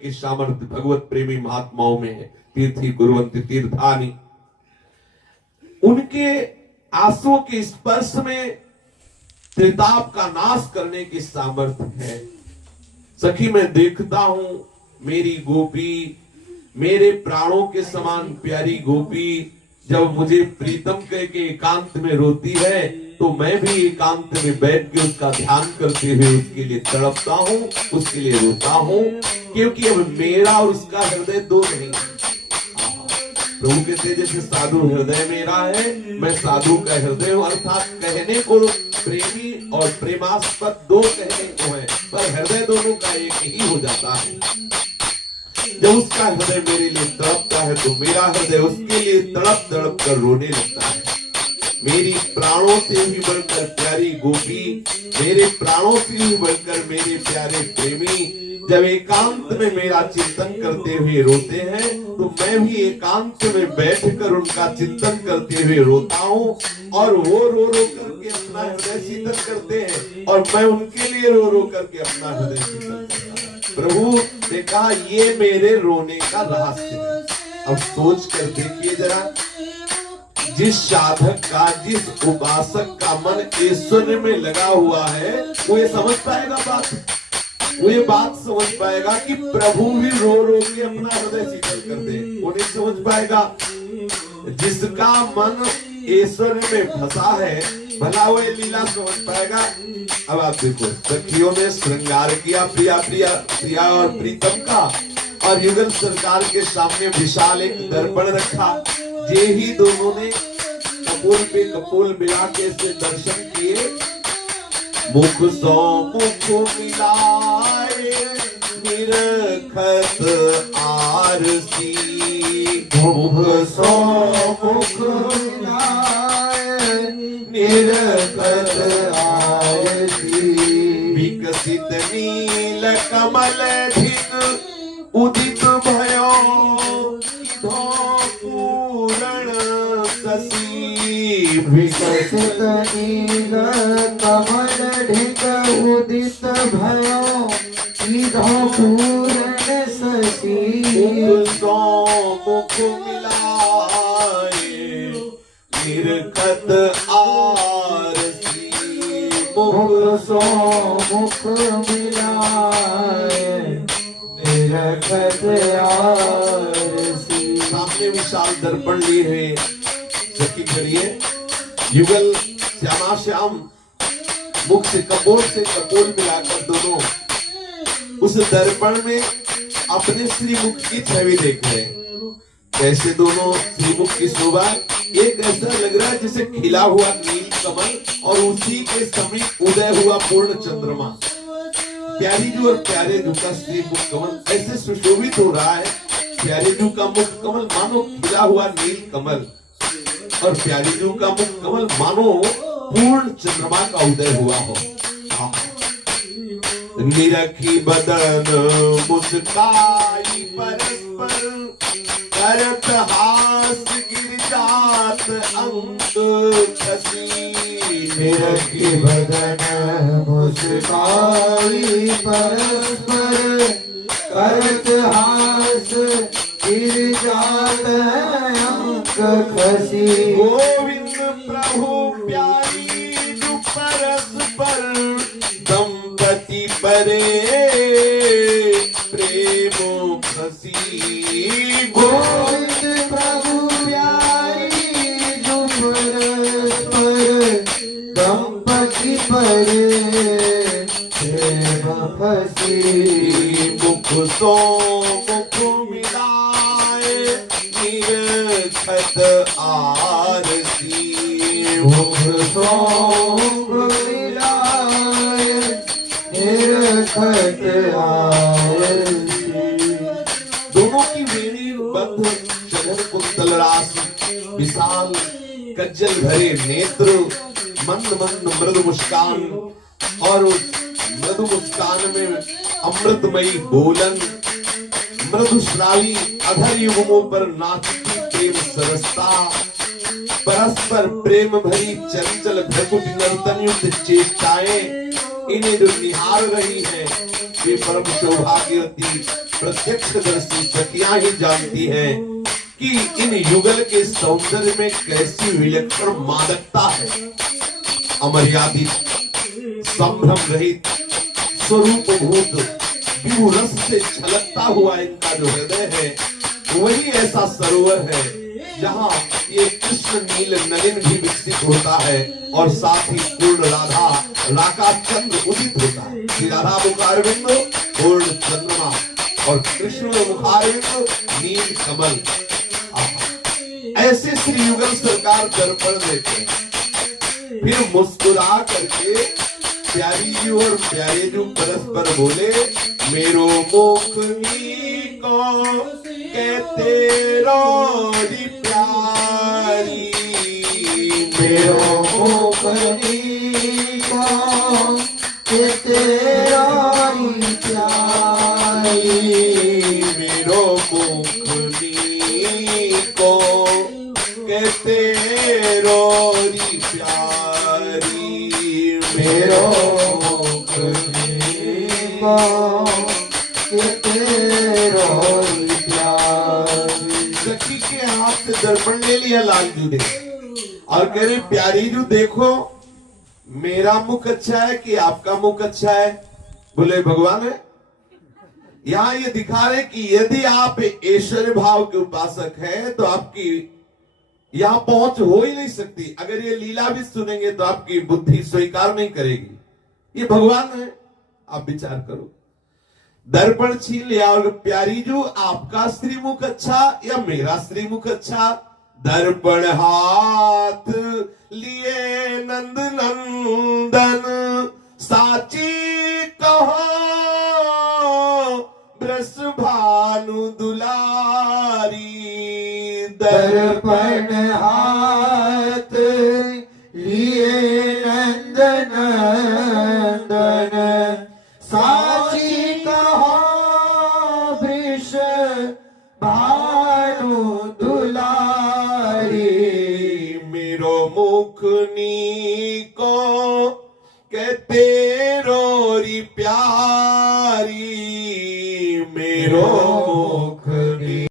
की सामर्थ्य भगवत प्रेमी महात्माओं में है। तीर्थी कुर्वन्ति तीर्थानि, उनके आंसुओं के स्पर्श में त्रिताप का नाश करने की सामर्थ्य है। सखी, मैं देखता हूं मेरी गोपी, मेरे प्राणों के समान प्यारी गोपी जब मुझे प्रीतम कह के एकांत में रोती है तो मैं भी एकांत में बैठ के उसका ध्यान करते हुए उसके लिए तड़पता हूँ, उसके लिए रोता हूँ, क्योंकि अब मेरा और उसका हृदय दो नहीं। प्रभु कहते जैसे साधु हृदय मेरा है, मैं साधु का हृदय हूँ। अर्थात कहने को प्रेमी और प्रेमास्पद दो कहने को है, पर हृदय दोनों का एक ही हो जाता है। जब उसका हृदय मेरे लिए तड़पता है तो मेरा हृदय उसके लिए तड़प तड़प कर रोने लगता है। मेरी प्राणों से भी बढ़कर प्यारी गोपी, मेरे प्राणों से भी बढ़कर मेरे प्यारे प्रेमी जब एकांत में मेरा चिंतन करते हुए रोते हैं तो मैं भी एकांत में बैठकर उनका चिंतन करते हुए रोता हूँ, और वो रो रो करके अपना हृदय शीतल करते हैं और मैं उनके लिए रो रो करके अपना हृदय शीतल करता हूँ। प्रभु ने कहा ये मेरे रोने का रहस्य है। अब सोच कर देखिए जरा, जिस साधक का, जिस उपासक का मन ऐश्वर्य में लगा हुआ है वो ये समझ पाएगा बात, वो ये बात समझ पाएगा कि प्रभु भी रो रो के अपना हृदय शीतल कर दे, वो नहीं समझ पाएगा। जिसका मन ऐश्वर्य में फंसा है भला वो लीला समझ पाएगा। अब आप देखो, सखियों ने श्रृंगार किया प्रिया और प्रीतम का, और युगल सरकार के सामने विशाल एक दर्पण रखा। जे ही दोनों ने कपोल पे कपोल मिला के इससे दर्शन किए, मुख सो मुख मिलाए निरखत आरसी, मुख सो मुख मिलाए निरखत आरसी, विकसित नील कमल धिक उदित भयो विकसित नील कमल ढिक उदित भयो सीधो पूर्ण शशि, मुख मिलाए निरखत आरसी, मुख सो मुख मिलाए निरखत आरसी। सामने विशाल दर्पण लिए हुए सखी करिए, युगल श्यामा श्याम मुख से कपोल मिलाकर दोनों उस दर्पण में अपने श्रीमुख की छवि देख रहे हैं। कैसे दोनों श्रीमुख की शोभा, एक ऐसा लग रहा है जैसे खिला हुआ नील कमल और उसी के समीप उदय हुआ पूर्ण चंद्रमा। प्यारी जू और प्यारे जू का श्रीमुख कमल ऐसे सुशोभित हो रहा है। प्यारे जू का मुख कमल मानो खिला हुआ नील कमल, और प्यारी जू का मुख कमल मानो पूर्ण चंद्रमा का उदय हुआ हो। निरखी बदन मुस्काई परस्पर, करत हास गिर जात अंक खसी। निरखी बदन मुस्काई परस्पर, करत हास गिर जात अंक खसी। गोविंद प्रभु प्यारी जू परस्पर, दंपति परे प्रेम खसी। गोविंद प्रभु प्यारी जू परस्पर, दंपति परे प्रेम खसी। मुख सो मुख मिलाए निरखत आरसी, मुख सो मुख मिलाए निरखत आरसी। दोनों की वेणी बद्ध चरण कुंतल राशि, विशाल कज्जल भरे नेत्र, मंद मंद मृदु मुस्कान, और उस मृदु मुस्कान में अमृतमयी बोलन, मृदुश्रावी अधर युगमों पर नाचती प्रेम सरसता, परस्पर प्रेम भरी चंचल भ्रकुट नर्तन युक्त चेष्टाएं इन्हें जो निहार रही है वे परम सौभाग्यवती प्रत्यक्षदर्शी सखियां ही जानती हैं कि इन युगल के सौंदर्य में कैसी विलक्षण मादकता है। अमर्यादित, संभ्रम रहित, स्वरूपभूत विभु रस से छलकता हुआ इनका जो हृदय है वही ऐसा सरोवर है जहाँ ये कृष्ण नील नलिन भी विकसित होता है और साथ ही पूर्ण राधा राका चंद्र उदित होता है। श्री राधा मुखारविंद पूर्ण चंद्रमा और कृष्ण मुखारविंद नील कमल। ऐसे श्री युगल सरकार दर्पण देते फिर मुस्कुरा करके प्यारी जी और प्यारे जी परस्पर बोले, मेरो मुखनी को कहते रोरी प्यारी, मेरो मुखनी को कहते रोरी प्यारी, मेरो मुखनी को कहते रोरी प्यारी, मेरो मुखनी को कहते रोरी प्यारी। सखी के हाथ से दर्पण ले लिया लालजू ने और कह रहे, प्यारी जू देखो मेरा मुख अच्छा है कि आपका मुख अच्छा है? बोले भगवान है। यहाँ ये दिखा रहे कि यदि आप ऐश्वर्य भाव के उपासक हैं तो आपकी यहाँ पहुंच हो ही नहीं सकती। अगर ये लीला भी सुनेंगे तो आपकी बुद्धि स्वीकार नहीं करेगी। ये भगवान है, आप विचार करो। दर्पण छीन लिया और प्यारी जू आपका श्रीमुख अच्छा या मेरा श्रीमुख अच्छा? दर्पण हाथ लिए नंद नंदन साची कहो ब्रस भानु दुलारी। दर्पण हाथ लिए नंदन नंदन साची कहो वृष भानु दुलारी। मेरो मुखनी को कहते रोरी प्यारी, मेरो